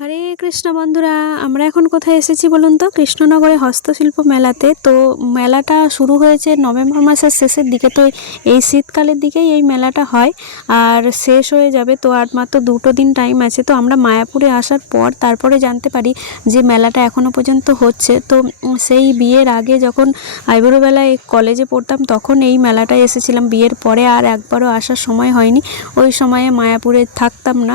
হরে কৃষ্ণ বন্ধুরা, আমরা এখন কোথায় এসেছি বলুন তো? কৃষ্ণনগরে হস্তশিল্প মেলাতে। তো মেলাটা শুরু হয়েছে নভেম্বর মাসের শেষের দিকে। তো এই শীতকালের দিকেই এই মেলাটা হয় আর শেষ হয়ে যাবে। তো আর মাত্র 2 দিন টাইম আছে। তো আমরা মায়াপুরে আসার পর তারপরে জানতে পারি যে মেলাটা এখনও পর্যন্ত হচ্ছে। তো সেই বিয়ের আগে যখন আইবুড়োবেলায় কলেজে পড়তাম তখন এই মেলাটায় এসেছিলাম। বিয়ের পরে আর একবারও আসার সময় হয়নি। ওই সময়ে মায়াপুরে থাকতাম না,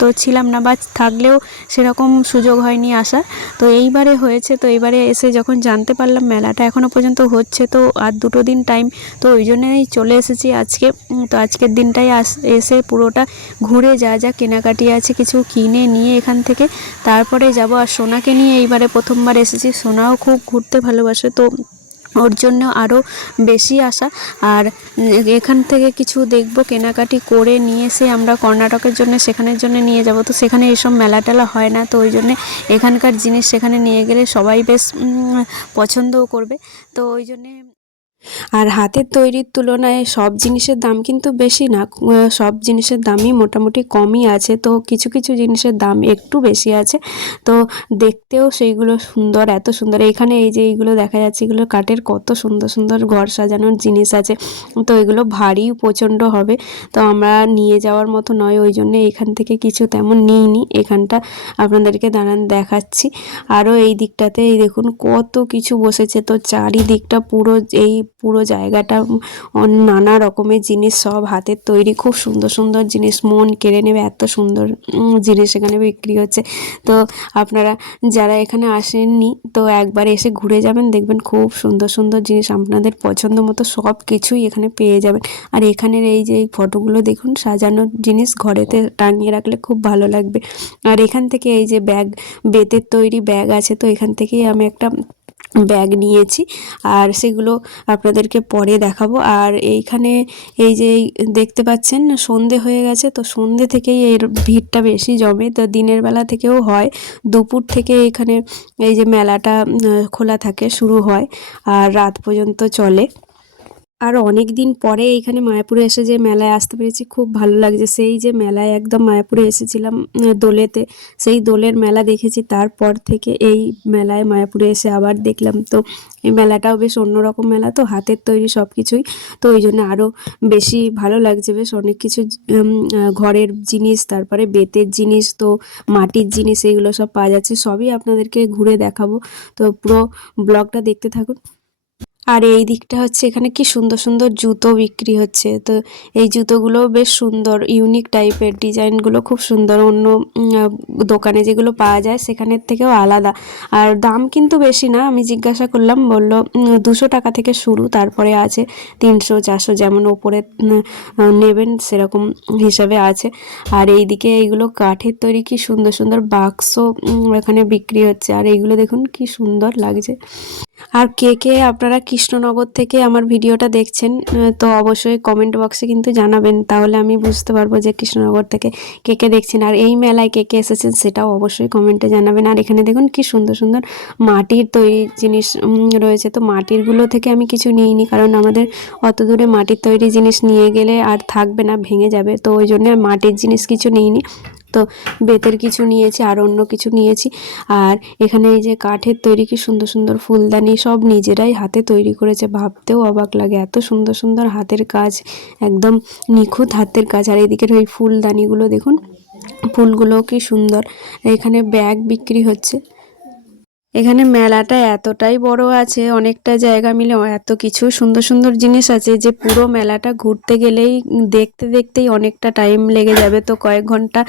তো ছিলাম না, বা থাকলেও সেরকম সুযোগ হয়নি আসার। তো এইবারে হয়েছে। তো এইবারে এসে যখন জানতে পারলাম মেলাটা এখনও পর্যন্ত হচ্ছে, তো আর 2 দিন টাইম, তো ওই জন্যই চলে এসেছি আজকে। তো আজকের দিনটাই এসে পুরোটা ঘুরে যা যা কেনাকাটি আছে কিছু কিনে নিয়ে এখান থেকে তারপরে যাব। আর সোনাকে নিয়ে এইবারে প্রথমবার এসেছি। সোনাও খুব ঘুরতে ভালোবাসে, তো ওর জন্য আরও বেশি আসা। আর এখান থেকে কিছু দেখব, কেনাকাটি করে নিয়ে এসে আমরা কর্ণাটকের জন্য সেখানের জন্য নিয়ে যাব। তো সেখানে এইসব মেলা টেলা হয় না, তো ওই জন্যে এখানকার জিনিস সেখানে নিয়ে গেলে সবাই বেশ পছন্দও করবে। তো ওই জন্যে আর হাতের তৈরির তুলনায় সব জিনিসের দাম কিন্তু বেশি না, সব জিনিসের দামই মোটামুটি কমই আছে। তো কিছু কিছু জিনিসের দাম একটু বেশি আছে। তো দেখতেও সেইগুলো সুন্দর, এত সুন্দর। এখানে এই যে এইগুলো দেখা যাচ্ছে, এগুলো কাঠের কত সুন্দর সুন্দর ঘর সাজানোর জিনিস আছে। তো এগুলো ভারী প্রচণ্ড হবে, তো আমরা নিয়ে যাওয়ার মতো নয়, ওই জন্য এখান থেকে কিছু তেমন নিইনি। এখানটা আপনাদেরকে দাঁড়ান দেখাচ্ছি। আরও এই দিকটাতে এই দেখুন কত কিছু বসেছে। তো চারিদিকটা পুরো জায়গাটা নানা রকমের জিনিস, সব হাতের তৈরি, খুব সুন্দর সুন্দর জিনিস, মন কেড়ে নেবে এত সুন্দর জিনিস এখানে বিক্রি হচ্ছে। তো আপনারা যারা এখানে আসেননি তো একবার এসে ঘুরে যাবেন, দেখবেন খুব সুন্দর সুন্দর জিনিস, আপনাদের পছন্দ মতো সব কিছুই এখানে পেয়ে যাবেন। আর এখানের এই যে এই ফটোগুলো দেখুন, সাজানোর জিনিস ঘরেতে টাঙিয়ে রাখলে খুব ভালো লাগবে। আর এখান থেকে এই যে ব্যাগ, বেতের তৈরি ব্যাগ আছে, তো এখান থেকেই আমি একটা ব্যাগ নিয়েছি আর সেগুলো আপনাদেরকে পরে দেখাবো। আর এইখানে এই যে দেখতে পাচ্ছেন সন্ধে হয়ে গেছে, তো সন্ধে থেকেই এর ভিড়টা বেশি জমে। তো দিনের বেলা থেকেও হয়, দুপুর থেকে এখানে এই যে মেলাটা খোলা থাকে, শুরু হয় আর রাত পর্যন্ত চলে। আর অনেক দিন পরে এইখানে মায়াপুরে এসে যে মেলায় আসতে পেরেছি, খুব ভালো লাগছে। সেই যে মেলায় একদম মায়াপুরে এসেছিলাম দোলেতে, সেই দোলের মেলা দেখেছি, তারপর থেকে এই মেলায় মায়াপুরে এসে আবার দেখলাম। তো এই মেলাটাও বেশ অন্যরকম মেলা, তো হাতের তৈরি সব কিছুই, তো ওই জন্য আরও বেশি ভালো লাগছে। বেশ অনেক কিছু ঘরের জিনিস, তারপরে বেতের জিনিস, তো মাটির জিনিস, এইগুলো সব পাওয়া যাচ্ছে। সবই আপনাদেরকে ঘুরে দেখাবো, তো পুরো ব্লগটা দেখতে থাকুন। আর এই দিকটা হচ্ছে, এখানে কি সুন্দর সুন্দর জুতো বিক্রি হচ্ছে। তো এই জুতোগুলো বেশ সুন্দর, ইউনিক টাইপের, ডিজাইনগুলো খুব সুন্দর, অন্য দোকানে যেগুলো পাওয়া যায় সেখানের থেকেও আলাদা। আর দাম কিন্তু বেশি না, আমি জিজ্ঞাসা করলাম, বলল 200 টাকা থেকে শুরু, তারপরে আছে 300 400, যেমন ওপরে নেবেন সেরকম হিসাবে আছে। আর এই দিকে এইগুলো কাঠের তৈরি কি সুন্দর সুন্দর বাক্স এখানে বিক্রি হচ্ছে। আর এইগুলো দেখুন কি সুন্দর লাগছে। আর কে কে আপনারা কৃষ্ণনগর থেকে আমার ভিডিওটা দেখছেন, তো অবশ্যই কমেন্ট বক্সে কিন্তু জানাবেন, তাহলে আমি বুঝতে পারবো যে কৃষ্ণনগর থেকে কে কে দেখছেন। আর এই মেলায় কে কে এসেছেন সেটাও অবশ্যই কমেন্টে জানাবেন। আর এখানে দেখুন কি সুন্দর সুন্দর মাটির তৈরি জিনিস রয়েছে। তো মাটিরগুলো থেকে আমি কিছু নিইনি, কারণ আমাদের অত দূরে মাটির তৈরি জিনিস নিয়ে গেলে আর থাকবে না, ভেঙে যাবে, তো ওই জন্য মাটির জিনিস কিছু নিইনি। তো বেতের কিছু নিয়েছি আর অন্য কিছু নিয়েছি। আর এখানে এই যে কাঠের তৈরি কি সুন্দর সুন্দর ফুলদানি, সব নিজেরাই হাতে তৈরি করেছে, ভাবতেও অবাক লাগে, এত সুন্দর সুন্দর হাতের কাজ, একদম নিখুঁত হাতের কাজ। আর এদিকের ওই ফুলদানিগুলো দেখুন, ফুলগুলো কি সুন্দর। এখানে ব্যাগ বিক্রি হচ্ছে। এখানে মেলাটা এতটাই বড় আছে, অনেকটা জায়গা মিলে এত কিছু সুন্দর সুন্দর জিনিস আছে যে পুরো মেলাটা ঘুরতে গেলেই দেখতে দেখতেই অনেকটা টাইম লেগে যাবে। তো কয়েক ঘন্টা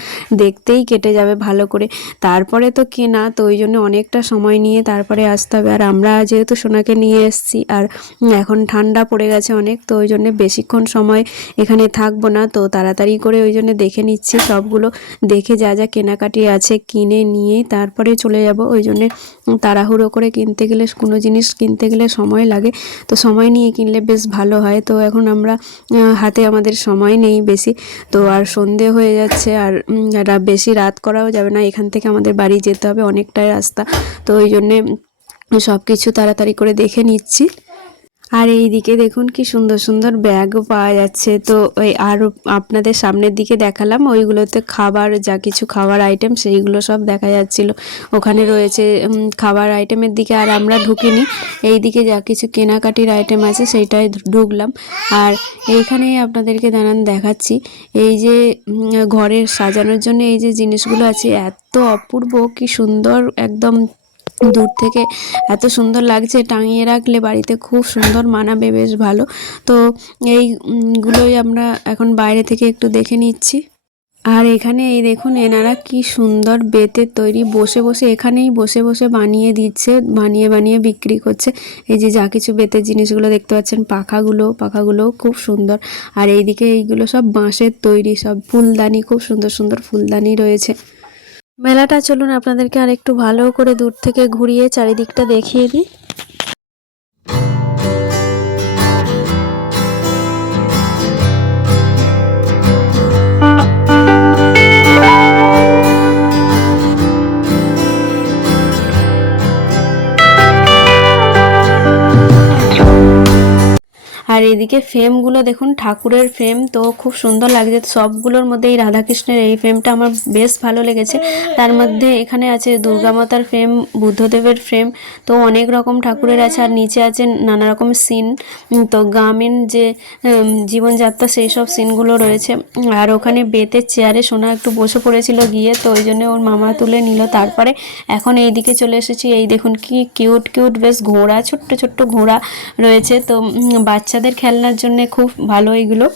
দেখতেই কেটে যাবে ভালো করে, তারপরে তো কেনা, তো ওই জন্য অনেকটা সময় নিয়ে তারপরে আসতে হবে। আর আমরা যেহেতু সোনাকে নিয়ে এসেছি, আর এখন ঠান্ডা পড়ে গেছে অনেক, তো ওই জন্য বেশিক্ষণ সময় এখানে থাকবো না, তো তাড়াতাড়ি করে ওই জন্য দেখে নিচ্ছি সবগুলো, দেখে যা যা কেনাকাটি আছে কিনে নিয়েই তারপরে চলে যাব। ওই জন্যে তাড়াহুড়ো করে কিনতে গেলে, কোনো জিনিস কিনতে গেলে সময় লাগে, তো সময় নিয়ে কিনলে বেশ ভালো হয়। তো এখন আমরা হাতে আমাদের সময় নেই বেশি, তো আর সন্ধে হয়ে যাচ্ছে, আর বেশি রাত করাও যাবে না, এখান থেকে আমাদের বাড়ি যেতে হবে অনেকটাই রাস্তা, তো ওই জন্যে সব কিছু তাড়াতাড়ি করে দেখে নিচ্ছি। আর এইদিকে দেখুন কি সুন্দর সুন্দর ব্যাগও পাওয়া যাচ্ছে। তো ওই আর আপনাদের সামনের দিকে দেখালাম, ওইগুলোতে খাবার, যা কিছু খাবার আইটেম সেইগুলো সব দেখা যাচ্ছিল। ওখানে রয়েছে খাবার আইটেমের দিকে আর আমরা ঢুকিনি, এইদিকে যা কিছু কেনাকাটির আইটেম আছে সেইটাই ঢুকলাম। আর এইখানেই আপনাদেরকে দাঁড়ান দেখাচ্ছি, এই যে ঘরের সাজানোর জন্য এই যে জিনিসগুলো আছে, এত অপূর্ব, কি সুন্দর, একদম দূর থেকে এত সুন্দর লাগছে, টাঙিয়ে রাখলে বাড়িতে খুব সুন্দর মানাবে, বেশ ভালো। তো এইগুলোই আমরা এখন বাইরে থেকে একটু দেখে নিচ্ছি। আর এখানে এই দেখুন, এনারা কি সুন্দর বেতের তৈরি, বসে বসে এখানেই বসে বসে বানিয়ে দিচ্ছে, বানিয়ে বানিয়ে বিক্রি করছে। এই যে যা কিছু বেতের জিনিসগুলো দেখতে পাচ্ছেন, পাখাগুলো খুব সুন্দর। আর এইদিকে এইগুলো সব বাঁশের তৈরি, সব ফুলদানি, খুব সুন্দর সুন্দর ফুলদানি রয়েছে। মেলাটা চলুন আপনাদেরকে আর একটু ভালো করে দূর থেকে ঘুরিয়ে চারিদিকটা দেখিয়ে দিই। আর এদিকে ফ্রেমগুলো দেখুন, ঠাকুরের ফ্রেম, তো খুব সুন্দর লাগছে সবগুলোর মধ্যে। এই রাধাকৃষ্ণের এই ফ্রেমটা আমার বেশ ভালো লেগেছে। তার মধ্যে এখানে আছে দুর্গা মাতার ফ্রেম, বুদ্ধদেবের ফ্রেম, তো অনেক রকম ঠাকুরের আছে। আর নিচে আছে নানা রকম সিন, তো গ্রামীণ যে জীবনযাত্রা সেই সব সিনগুলো রয়েছে। আর ওখানে বেতের চেয়ারে সোনা একটু বসে পড়েছিল গিয়ে, তো ওই জন্য ওর মামা তুলে নিল। তারপরে এখন এই দিকে চলে এসেছি, এই দেখুন কি কিউট কিউট বেশ ঘোড়া, ছোট্ট ছোট্ট ঘোড়া রয়েছে। তো বাচ্চাদের খেলনার জন্য খুব ভালো এগুলো।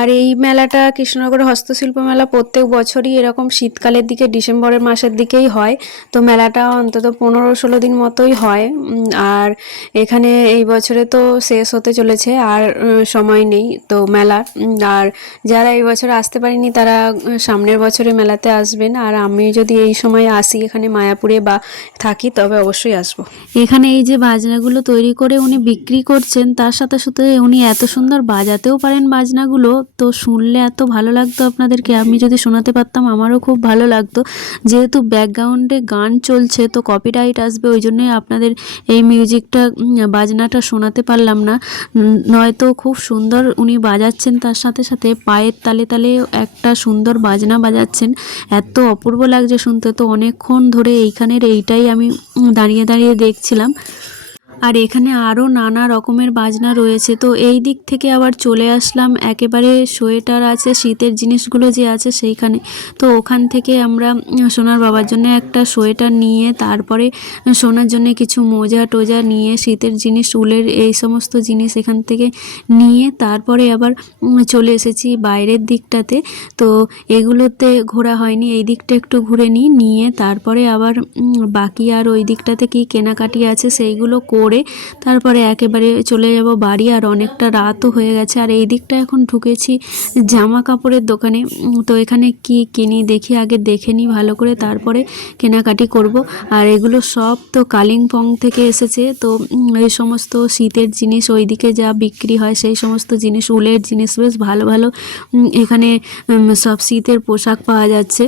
আর এই মেলাটা, কৃষ্ণনগরের হস্তশিল্প মেলা, প্রত্যেক বছরই এরকম শীতকালের দিকে, ডিসেম্বরের মাসের দিকেই হয়। তো মেলাটা অন্তত 15-16 দিন মতোই হয়। আর এখানে এই বছরে তো শেষ হতে চলেছে, আর সময় নেই তো মেলার। আর যারা এই বছর আসতে পারেনি তারা সামনের বছরে মেলাতে আসবেন। আর আমি যদি এই সময় আসি এখানে মায়াপুরে বা থাকি, তবে অবশ্যই আসবো। এখানে এই যে বাজনাগুলো তৈরি করে উনি বিক্রি করছেন, তার সাথে সাথে উনি এত সুন্দর বাজাতেও পারেন বাজনাগুলো, তো শুনলে এত ভালো লাগতো আপনাদেরকে, আমি যদি শোনাতে পারতাম আমারও খুব ভালো লাগতো। যেহেতু ব্যাকগ্রাউন্ডে গান চলছে তো কপিরাইট আসবে, ওই জন্যই আপনাদের এই মিউজিকটা, বাজনাটা শোনাতে পারলাম না। নয়তো খুব সুন্দর উনি বাজাচ্ছেন, তার সাথে সাথে পায়ের তালে তালে একটা সুন্দর বাজনা বাজাচ্ছেন, এত অপূর্ব লাগছে শুনতে। তো অনেকক্ষণ ধরে এইখানের এইটাই আমি দাঁড়িয়ে দাঁড়িয়ে দেখছিলাম। আর এখানে আরও নানা রকমের বাজনা রয়েছে। তো এই দিক থেকে আবার চলে আসলাম, একেবারে সোয়েটার আছে, শীতের জিনিসগুলো যে আছে সেইখানে। তো ওখান থেকে আমরা সোনার বাবার জন্য একটা সোয়েটার নিয়ে, তারপরে সোনার জন্য কিছু মোজা টোজা নিয়ে, শীতের জিনিস, উলের এই সমস্ত জিনিস এখান থেকে নিয়ে তারপরে আবার চলে এসেছি বাইরের দিকটাতে। তো এগুলোতে ঘোরা হয়নি, এই দিকটা একটু ঘুরে নিয়ে তারপরে আবার বাকি আর ওই দিকটাতে কি কেনাকাটি আছে সেইগুলো করে তারপরে একেবারে চলে যাব বাড়ি। আর অনেকটা রাতও হয়ে গেছে। আর এই দিকটা এখন ঢুকেছি জামা কাপড়ের দোকানে। তো এখানে কি কিনি দেখি, আগে দেখে নিই ভালো করে, তারপরে কেনাকাটি করব। আর এগুলো সব তো কালিম্পং থেকে এসেছে। তো এই সমস্ত শীতের জিনিস, ওইদিকে যা বিক্রি হয় সেই সমস্ত জিনিস, উলের জিনিস, বেশ ভালো ভালো এখানে সব শীতের পোশাক পাওয়া যাচ্ছে,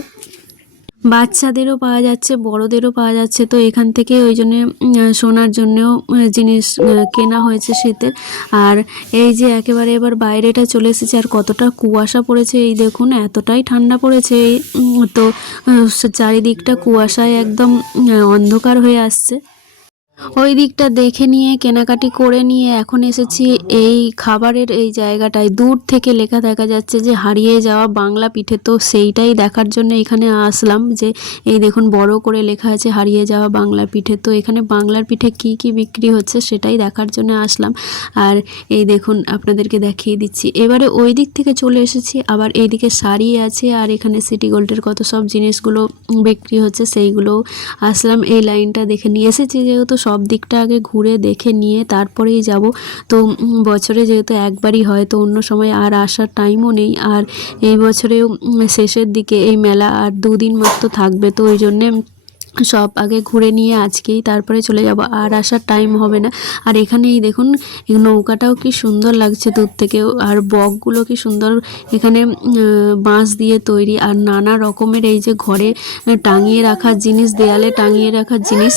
বাচ্চাদেরও পাওয়া যাচ্ছে, বড়দেরও পাওয়া যাচ্ছে। তো এখান থেকে ওই জন্যে সোনার জন্যেও জিনিস কেনা হয়েছে শীতের। আর এই যে একেবারে এবার বাইরেটা চলে এসেছে, আর কতটা কুয়াশা পড়েছে এই দেখুন, এতটাই ঠান্ডা পড়েছে। তো চারিদিকটা কুয়াশায় একদম অন্ধকার হয়ে আসছে। ওই দিকটা দেখে নিয়ে কেনাকাটি করে নিয়ে এখন এসেছি এই খাবারের এই জায়গাটায়। দূর থেকে লেখা দেখা যাচ্ছে যে হারিয়ে যাওয়া বাংলা পিঠে, তো সেইটাই দেখার জন্য এখানে আসলাম। যে এই দেখুন বড় করে লেখা আছে হারিয়ে যাওয়া বাংলা পিঠে, তো এখানে বাংলার পিঠে কি কি বিক্রি হচ্ছে সেটাই দেখার জন্য আসলাম। আর এই দেখুন আপনাদেরকে দেখিয়ে দিচ্ছি। এবারে ওই দিক থেকে চলে এসেছি, আবার এইদিকে শাড়ি আছে, আর এখানে সিটি গোল্ডের কত সব জিনিসগুলো বিক্রি হচ্ছে সেইগুলো আসলাম। এই লাইনটা দেখে নিয়ে এসেছি, যেহেতু সব দিকটা আগে ঘুরে দেখে নিয়ে তারপরেই যাব। তো বছরে যেহেতু একবারই হয়, তো অন্য সময় আর আসার টাইমও নেই। আর এই বছরেও শেষের দিকে এই মেলা আর 2 দিন মাত্র থাকবে, তো ওই জন্যে সব আগে ঘুরে নিয়ে আজকেই তারপরে চলে যাব, আর আসার টাইম হবে না। আর এখানে এই দেখুন নৌকাটাও কি সুন্দর লাগছে দূর থেকে, আর বকগুলো কি সুন্দর এখানে বাঁশ দিয়ে তৈরি, আর নানা রকমের এই যে ঘরে টাঙিয়ে রাখার জিনিস, দেয়ালে টাঙিয়ে রাখার জিনিস।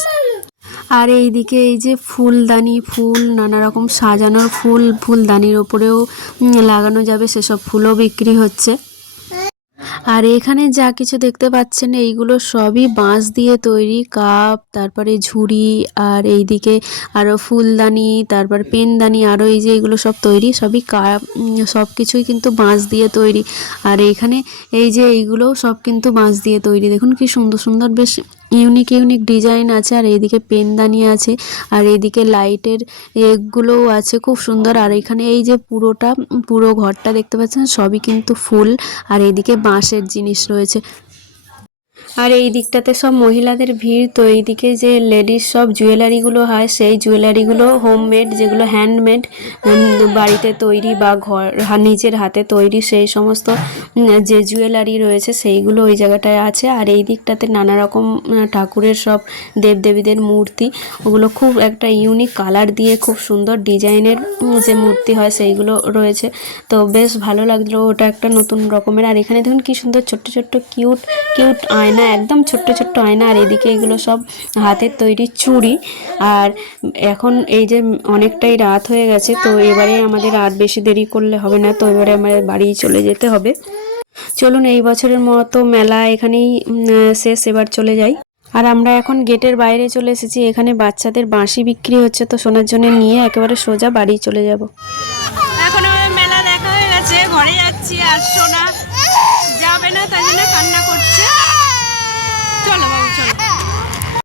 আর এইদিকে এই যে ফুলদানি, ফুল নানা রকম সাজানোর ফুলদানির ওপরেও লাগানো যাবে সেসব ফুলও বিক্রি হচ্ছে। আর এখানে যা কিছু দেখতে পাচ্ছেন এইগুলো সবই বাঁশ দিয়ে তৈরি, কাপ, তারপরে ঝুড়ি, আর এইদিকে আরও ফুলদানি, তারপর পেনদানি, আরও এই যে এগুলো সব তৈরি, সবই কাপ, সব কিছুই কিন্তু বাঁশ দিয়ে তৈরি। আর এইখানে এই যে এইগুলোও সব কিন্তু বাঁশ দিয়ে তৈরি, দেখুন কি সুন্দর সুন্দর বেশ ইউনিক ডিজাইন আছে। আর এইদিকে পেনদানি আছে, আর এইদিকে লাইটের এগুলোও আছে খুব সুন্দর। আর এখানে এই যে পুরো ঘরটা দেখতে পাচ্ছেন সবই কিন্তু ফুল, আর এইদিকে বাঁশের জিনিস রয়েছে। আর এই দিকটাতে সব মহিলাদের ভিড়, তো এইদিকে যে লেডিস সব জুয়েলারিগুলো হয় সেই জুয়েলারিগুলো হোমমেড, যেগুলো হ্যান্ডমেড, বাড়িতে তৈরি বা নিজের হাতে তৈরি সেই সমস্ত যে জুয়েলারি রয়েছে সেইগুলো ওই জায়গাটায় আছে। আর এই দিকটাতে নানা রকম ঠাকুরের সব দেবদেবীদের মূর্তি, ওগুলো খুব একটা ইউনিক কালার দিয়ে খুব সুন্দর ডিজাইনের যে মূর্তি হয় সেইগুলো রয়েছে। তো বেশ ভালো লাগলো, ওটা একটা নতুন রকমের। আর এখানে দেখুন কি সুন্দর ছোট্ট ছোট্ট কিউট কিউট আয়না, একদম ছোট্ট ছোট্ট আয়না। আর এদিকে এগুলো সব হাতের তৈরি চুড়ি। আর এখন এই যে অনেকটাই রাত হয়ে গেছে, তো এবারে আমাদের আর বেশি দেরি করলে হবে না, তো এবারে আমাদের বাড়ি চলে যেতে হবে। চলুন এই বছরের মতো মেলা এখানেই শেষ, এবার চলে যাই। আর আমরা এখন গেটের বাইরে চলে এসেছি, এখানে বাচ্চাদের বাঁশি বিক্রি হচ্ছে, তো শোনার জন্য নিয়ে একেবারে সোজা বাড়ি চলে যাব। এখন আমাদের মেলা দেখা হয়ে গেছে, ঘরে যাচ্ছি, আর সোনা যাবে না তাই জন্য কান্না করছে। চলো।